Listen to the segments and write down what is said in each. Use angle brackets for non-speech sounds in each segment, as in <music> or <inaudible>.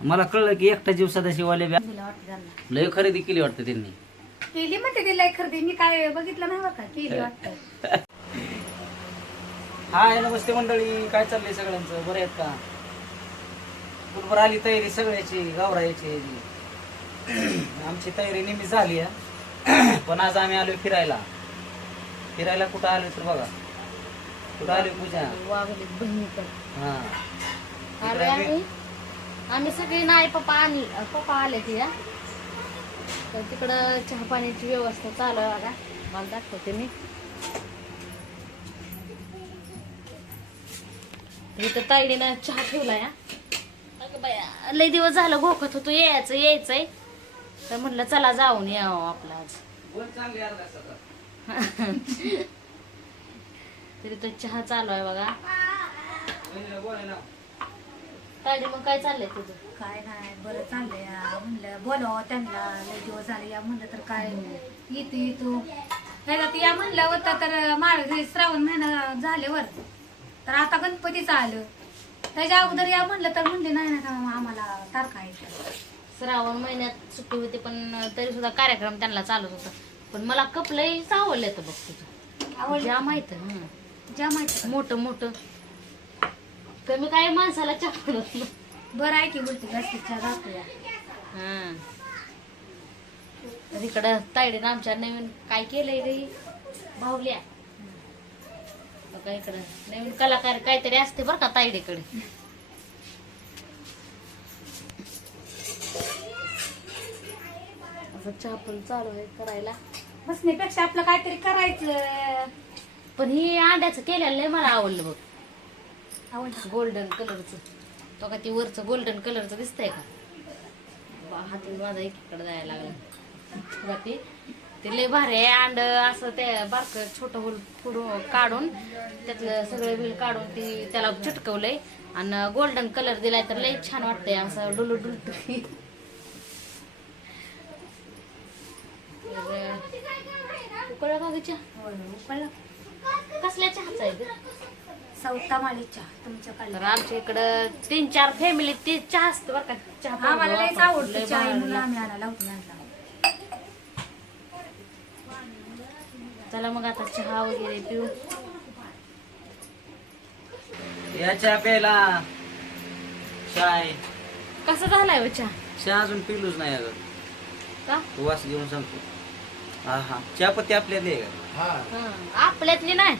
मला कळलं की एकटा जीव सदाशिवाले बी तुला वाटतं त्यांना. लय खरेदी केली वाटतं त्यांनी. केली म्हणते एक खरेदी. मी काय बघितलं नाही बरं का? केली वाटतं. हाय नमस्ते मंडळी. काय चाललंय सगळ्यांचं? बरं आहेत का? बरोबर आली तयारी सगळ्याची गावरायची आमची तयारी नेहमी झाली आहे. पण आज आम्ही आलोय फिरायला. फिरायला कुठं आलोय तर बघा. कुठं आलोय पूजा? वागले हा. आम्ही. आम्ही सगळे नाही पप्पा आणि पप्पा आले ते या तर तिकडं चहा पाण्याची व्यवस्था चालू आहे बघा. मला दाखवते मी. तर इथं ताईडीनं चहा ठेवला या बाया, लय दिवस झालं घोकत होतो यायचं यायचंय. तर म्हटलं चला जाऊन यावं आपलं आज. <laughs> तरी तर चहा चालू आहे बघा. ताडी मग काय चाललंय तुझं? काय नाही बरं चाललंय. या. म्हणलं बोलावं त्यांना. लय दिवस झाले या म्हणलं तर काय? येतो येतो ह्याच्यात या म्हणलं होतं तर माळ श्रावण महिना झाल्यावर. तर आता गणपतीचं आलं. त्याच्या अगोदर या म्हणलं तर म्हणले नाही ना आम्हाला तारखा आहे श्रावण महिन्यात सुट्टी होती पण तरी सुद्धा कार्यक्रम त्यांना चालत होता. पण मला कपलंही चावलं येतं बघ तुझं. आवड ज्या माहीत. ज्या माहिती मोठं मोठं. कमी काय माणसाला चावलं बरं आहे की बोलते जास्तीच्या दाखवूया हं. तर इकडं तायडीनं आमच्या नवीन काय केलंय रे? बाहुल्या. बघा इकडं. नवीन कलाकार काहीतरी असते बरं का तायडीकडे असं चहापण चालू आहे करायला. बसण्यापेक्षा आपलं काहीतरी करायचं. पण ही अंड्याचं केलेलं लय मला आवडलं बघ. गोल्डन कलरचं तो का ती वरचं गोल्डन कलरचं दिसतंय का? बा, माझा एकीकडे जायला लागला. बघा ते ते लय भारी आहे. अंड असं ते बारक छोट होल फुडून काढून त्यातलं सगळं बिल काढून ती त्याला चिटकवलंय. आणि गोल्डन कलर दिलाय तर लय छान वाटतंय. असं डुलू डुलत उकळा का कसल्या चहाचा आहे तर आमच्या इकडं तीन चार फॅमिली ते चहा असतं बरं का. चहा आम्हाला लयच. आवडतं लय चहा भारी. म्हणून लागतं. आम्ही आणायला होतो आणला चला मग आता चहा वगैरे पिऊ. याच्या प्यायला. चाय कसा झालाय हो चहा? चहा अजून पिलूच नाही अगं का? वास घेऊन सांगतो. हा हा. चहापत्ती आपल्या दे हं. आपल्यातली नाही.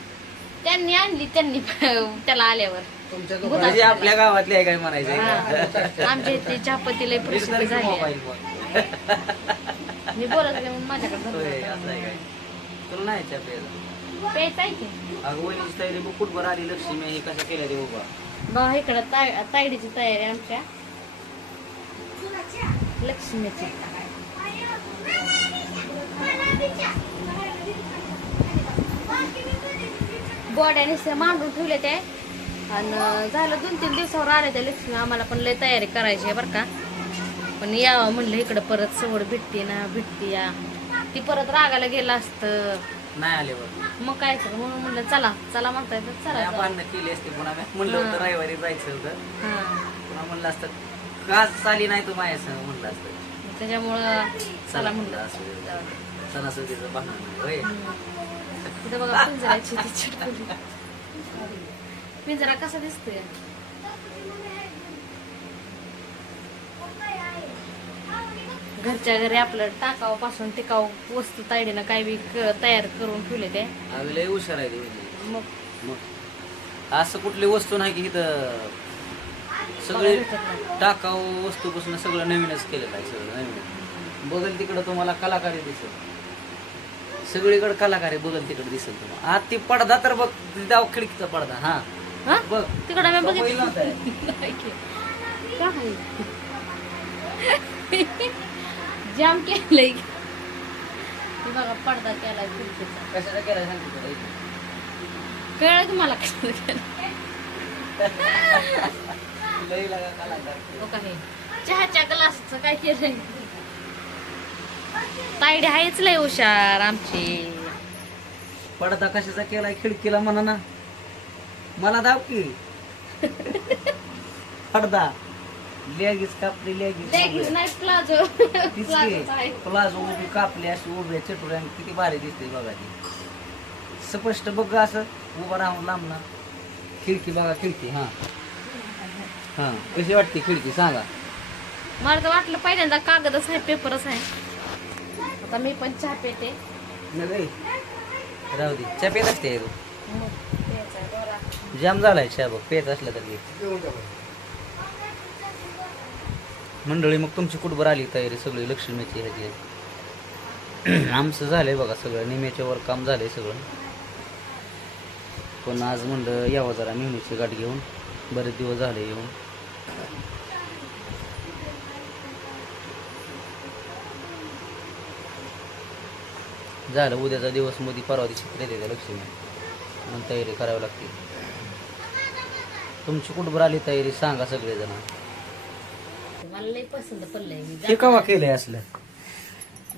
त्यांनी आणली त्यांनी <laughs> त्याला आल्यावर. म्हणजे आपल्या गावातली आहे काय म्हणायचं हा. आमच्या इथे चहापत्ती लय प्रसिद्ध झाली. आहे. मोबाईल मी बोलत नाही म्हणून माझ्याकडे होय धरून असं आहे काय? तुला नाही चहा प्यायला बसला. प्यायचं आहे की? अगं वहिनीची तयारी बुकुट आली लक्ष्मी हे कसं केलं ते उभा बघा इकडं ताय तायडीची तयारी आमच्या. लक्ष्मीची. गोड्या नुसत्या मांडून ठेवले ते. आणि झालं दोन तीन दिवसावर आले त्या लक्ष्मी. आम्हाला पण लय तयारी करायची आहे बरं का. पण यावं म्हणलं इकडं परत सवड भेटते ना भेटते या. ती परत रागाला गेलं असतं. नाही आल्यावर मग काय तर म्हणून म्हणलं चला चला म्हणता येतं चला. बांधणं केली असते पुन्हा. मी म्हणलं होतं रविवारी जायचं होतं. पुन्हा म्हणलं असतं का चाली नाही तू माझ्या संग म्हणलं असतं. त्याच्यामुळं चला म्हणलं. असू. सणासुदीचं होय. तिथं बघा पिंजऱ्याची ती चिटकली पिंजरा कसा दिसतोय? घरच्या घरी आपलं टाकावपासून टिकाऊ वस्तू तायडीनं काय बी क- तयार करून ठेवले ते. लय हुशार आहे वहिनी. मग? मग? असं कुठली वस्तू नाही की इथं सगळे भेटत नाही. टाकाऊ वस्तूपासून सगळं नवीनच केलेलं आहे सगळं नवीन. बघल तिकडं तुम्हाला कलाकारी दिसेल. सगळीकडे कलाकारी बघल तिकडे दिसेल तुम्हाला. आज ती पडदा तर बघ जाऊ खिडकीचा पडदा हा. हा? बघ. तिकडं तो बघितलं. पहिला होता. नाही की. काय जाम केलंय. हे बघा पडदा केलाय खिडकीचा कशाचा केला सांगते तुला इथे. कळलं की मला कसं केलं लई लागा कलाकार. हो का हे? चहाच्या ग्लासचं काय केलंय? तायडे आहेच लय हुशार आमची. पडदा कशाचा केलाय खिडकीला म्हणा ना. मला दाव की. पडदा. लेगीच कापली लेगीज नाही प्लाझो. प्लाझो उभी कापली अशी उभ्या चटुऱ्या किती भारी दिसते बघा ती. स्पष्ट बघ असं. उभं राहून लांब ना. खिडकी बघा खिडकी हा. हा. कशी वाटते खिडकी सांगा. मला तर वाटलं पहिल्यांदा कागदच आहे पेपरच आहे. आता मी पण चहा पेते. नाही राहू दे. चहा पेत असते तू. मग प्यायचा. जाम झालाय चहा बघ पेत असलं तर. घे. मंडळी मग तुमची कुठबर आली तयारी सगळी? लक्ष्मीची ह्याची. <clears throat> आमचं झालंय बघा सगळं. निम्याच्या वर काम झालंय सगळं. पण आज म्हणलं यावं जरा मेहनीची गाठ घेऊन. बरेच दिवस झाले येऊन. झालं. उद्याचा दिवसमध्ये परवा दिवशी येते त्या लक्ष्मी? म्हणून तयारी करावी लागते. तुमची कुठबर आली तयारी? सांगा सगळेजण. मला लई पसंत पडलंय मी. हे कवा केलंय असलं?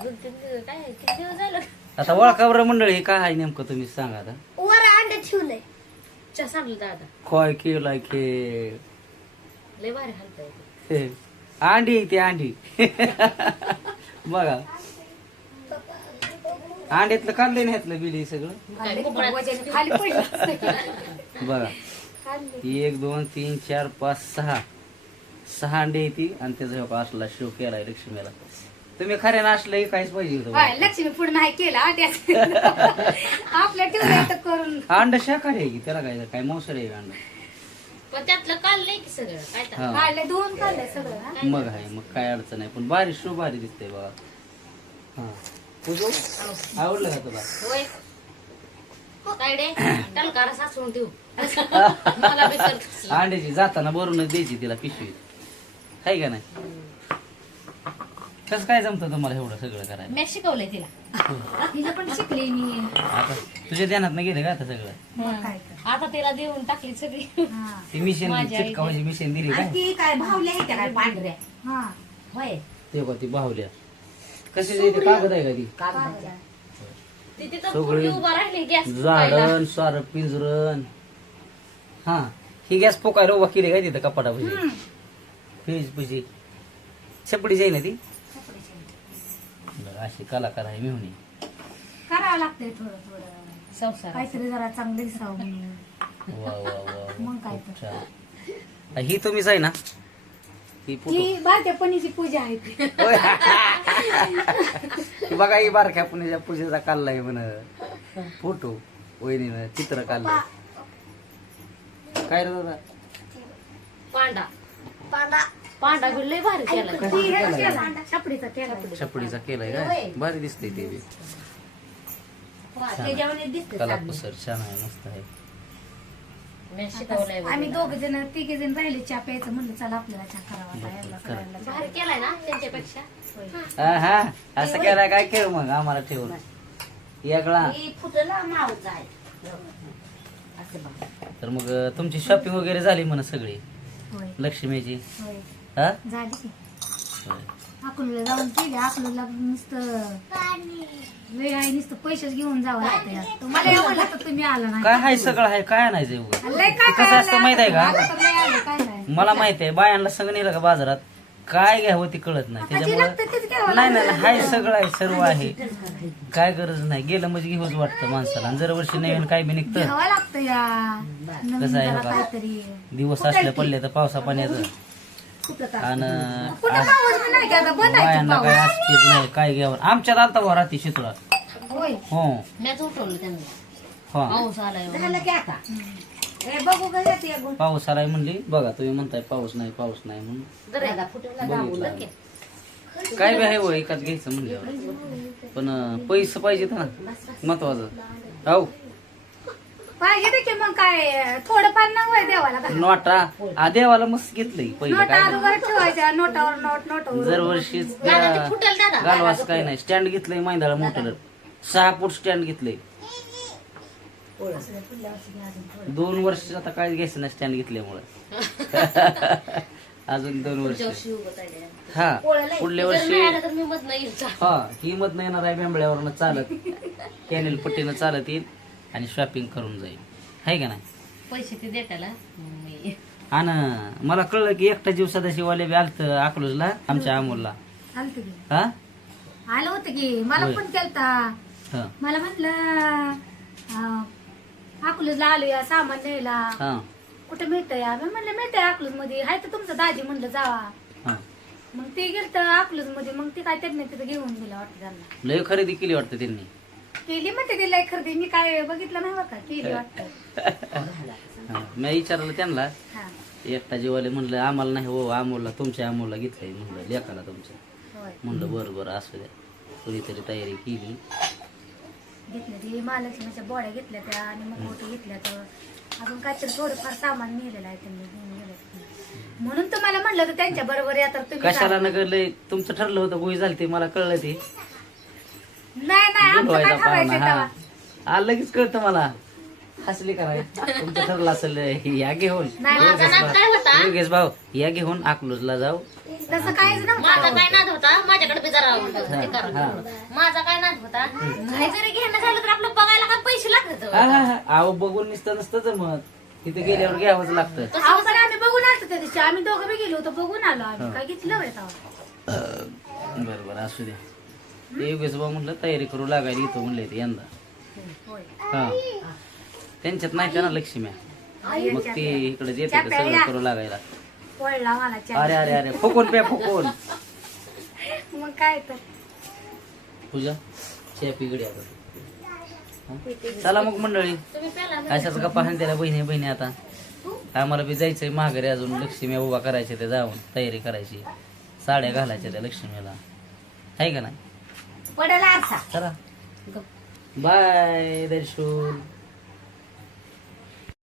दोन तीन दिवस. काय किती दिवस झालं? आता ओळखावर मंडळी हे काय आहे नेमकं तुम्ही सांगा आता? वर अंडे ठेवलंय. चहा सांगलं दादा काय केलाय खेळ लय भारी हलताय. हे, अंडी आहे ती अंडी. <laughs> बघा. अंड्यातलं काढलंय ना ह्यातलं बिली सगळं. खाली पडलं. बघा एक दोन तीन चार पाच सहा. सहा अंडी आहे ती आणि त्याचा हो का असला शिव केलाय लक्ष्मीला. तुम्ही खऱ्यानं असलं काहीच पाहिजे होतं होय, लक्ष्मी पुढे नाही केला आपल्या ठेवलं तर करून. अंड शाकाहारी आहे की? त्याला काय काय मांसाहारी आहे का अंड? पण त्यातलं काढलंय की सगळं? काय तर. हा. काढले दोन काढले सगळं हा. मग आहे मग काय अडचण आहे पण भारी शो भारी दिसतंय बघा. हा. तुझं? आवडलं का तुला? होय. काय डे टलकारा साचवून देऊ मला बी कर तसलं. अंड्याची जाताना भरूनच द्यायची तिला पिशवी. आहे का नाही? कसं काय जमतं तुम्हाला एवढं सगळं करायला? मी शिकवलंय तिला. तिला पण शिकले मी. आता तुझ्या ध्यानात नाही गेले का आता सगळं? मग काय तर. आता तिला देऊन टाकली सगळी. हा. ती मिशन माझी आई चिटकावायची मिशन दिली आणि काय ती काय भावल्या काय पांढऱ्या? हा. होय. ते का ती बाहुल्या कशी ते कागद आहे का ती? कागदाच्या. ती तिथं सगळी पुढे उभा राहिली गॅस झाडण सारं पिंजरण हा ही गॅस पोकायला उभा केली काय तिथं कपाटापाशी पेज पशी छपडी जाई ना ती? बरं, अशी कलाकार आहे मिळून करावं लागतंय थोडं थोडं. संसार काहीतरी जरा चांगलं दिसावं म्हणून. वा वा वा <laughs> मग काय खूप तर. छान. ही तुम्हीच आहे ना? ही फोटो ही भारतीयपणीची पूजा आहे ती. <laughs> होय. बघा ही बारक्या पुण्याच्या पूजेचा काढलाय म्हण. फोटो वहिनीनं चित्र काढलंय. काय रे दादा? पांडा पांडा लय भारी केला हे छपडीचा केला छपडीचा. केलाय काय भारी दिसतंय ते बी. त्याच्यामध्ये दिसतं कला छान आहे मस्त आहे. मी शिकवलंय बघ आम्ही. दोघ जण तिघे जण राहिले चहा प्यायचं म्हणलं चला आपल्याला चहा करावा. करायला. भारी केलाय ना त्यांच्यापेक्षा. हा. हा असं केलाय काय केलं मग? आम्हाला ठेवून यागळा तर मग तुमची शॉपिंग वगैरे झाली म्हणा सगळी? होय. लक्ष्मीची? होय. हा? झाली की. अकलूला जाऊन केली. अकलूला नुसतं वेळ आहे नुसतं पैसेच घेऊन जावं लागतं यार. तुम्हाला यावं लागतं तुम्ही आला नाही. काय आहे सगळं आहे काय आणायचं एवढं लय काय कसं असतं माहीत आहे का? आता तर लय आलं, काय नाही. मला माहीत आहे बायांना सगळं नेलं का बाजारात? काय घ्यावं ते कळत नाही. तेच त्याच्यामुळे घ्यावं नाही नाही हाय सगळं आहे सर्व आहे. काय गरज नाही गेलं म्हणजे घेऊच वाटतं माणसाला. आणि जर वर्षी नवीन काय बी निघतं घ्यावं लागतं या नवीन कसं आहे जरा बघा. काहीतरी. दिवस असले पडले तर पावसा पाण्याचं. आणि आता बायांना काय असतेच नाही काय घ्यावं आमच्यात आलता वर रात्री शितळा हो. मॅच उठवलं त्यांना. हो. पाऊस आलाय हे बघू का येते एक गुण. पाऊस आलाय म्हणली बघा तुम्ही म्हणताय पाऊस नाही पाऊस नाही म्हणून. बघितलं. काय बी आहे हो एकाच घ्यायचं म्हणल्यावर. पण पैसे पाहिजेत ना. महत्वाचं. हो पाहिजे ते की मग काय थोडंफार नव्हे देवाला का नोटा? आ, देवाला मस्त घेतलंय पहिलं नोटा काय अगोदर ठेवायच्या नोटावर नोट नोटावर दरवर्षीच दादा ते फुटेल दादा. घालवास काय नाही. स्टँड घेतलंय मैदाला मोठं सहा फूट स्टँड घेतलंय. दोन वर्ष आता काय घ्यायचं नाही स्टँड घेतल्यामुळे. <laughs> अजून दोन वर्ष. हा पुढल्या वर्षी तर मी मत नाही. हा येणार आहे बेंबळ्यावरनं चालत. कॅनेल पट्टीनं चालत येईल. आणि शॉपिंग करून जाईल. आहे का नाही? पैसे ते देताला? मी. आणि मला कळलं की एकटा जीव सदाशिवाले बी आलत अकलूजला आमच्या अमोलला. आलतं की. हा? आलं होतं की. मला होय. पण केलता. हा. मला म्हटलं अकलूजला आलो या सामान न्यायला. हा. कुठं मिळतं या मी म्हणलं मिळतंय अकलूजमध्ये हाय तर तुमचं दाजी म्हणलं जावा. हा. मग ते गेलं अकलूजमध्ये मग ते काय त्यांनी तिथं घेऊन दिलं वाटतं त्यांना. लय खरेदी केली वाटतं त्यांनी. केली म्हणते तिला खरेदी. मी काय बघितलं नाही बरं का? केली वाटतं. हा. मी विचारलं त्यांना. हा. एकटा जीवाले म्हणलं आम्हाला नाही हो अमोलला तुमच्या अमोलला घेतलंय म्हणलं लेखाला तुमच्या. होय. म्हणलं बरं बरं असू द्या. कोणीतरी तयारी केली. घेतल्या ती महालक्ष्मीच्या बोड्या घेतल्या त्या आणि मग मोठे घेतल्या तर अजून काहीतरी थोडंफार सामान नेलेलं आहे त्यांनी घेऊन गेलं. म्हणून तुम्हाला म्हणलं तर त्यांच्या बरोबर या तर तुम्ही कशाला लय तुमचं ठरलं होतं गोळी झाली ते मला कळलं ते. नाही नाही आमचं काय बोलवायचा ठरायचं पाहुणा हा तेव्हा. हा लगेच कळतं मला. हसली करा तुमचं ठरलं असेल या घेऊन. नाही, माझा नाद काय होता? योगेश भाऊ या घेऊन अकलूजला जाऊ. तसं काहीच नव्हतं. माझा काय नाद होता? माझ्याकडे बी जरा ते करा. हा. माझा काय नाद होता? नाही जरी घेणं झालं तर आपलं बघायला काय पैसे लागतात हा, हा, हा. अहो बघून नुसतं नसतं जमत. तिथे गेल्यावर घ्यावंच लागतं. अहो, पण आम्ही बघून आलतो त्या दिवशी. आम्ही दोघं बी गेलो होतो बघून आलो आम्ही. काय घेतलं होय तेव्हा? बरं बरं असू द्या ते योगेश भाऊ म्हणलं तयारी करू लागायला येतो म्हणले ते यंदा. होय हा. त्यांच्यात नाही का ना लक्ष्मी? मग ते इकडे येते ते सगळं करू लागायला. पडला मला चहा. अरे अरे अरे फुकून प्या फुकून. मग काय तर. पूजा चहा पिगडी आता. हा? चला मग मंडळी. अशाच गप्पा त्याला बहिणी बहिणी आता. आम्हाला बी जायचंय माघारी अजून. लक्ष्मी उभा करायच्या ते जाऊन तयारी करायची. साड्या घालायच्या त्या लक्ष्मीला. आहे का नाही? पडायला आरसा. चला. बाय दर्शन.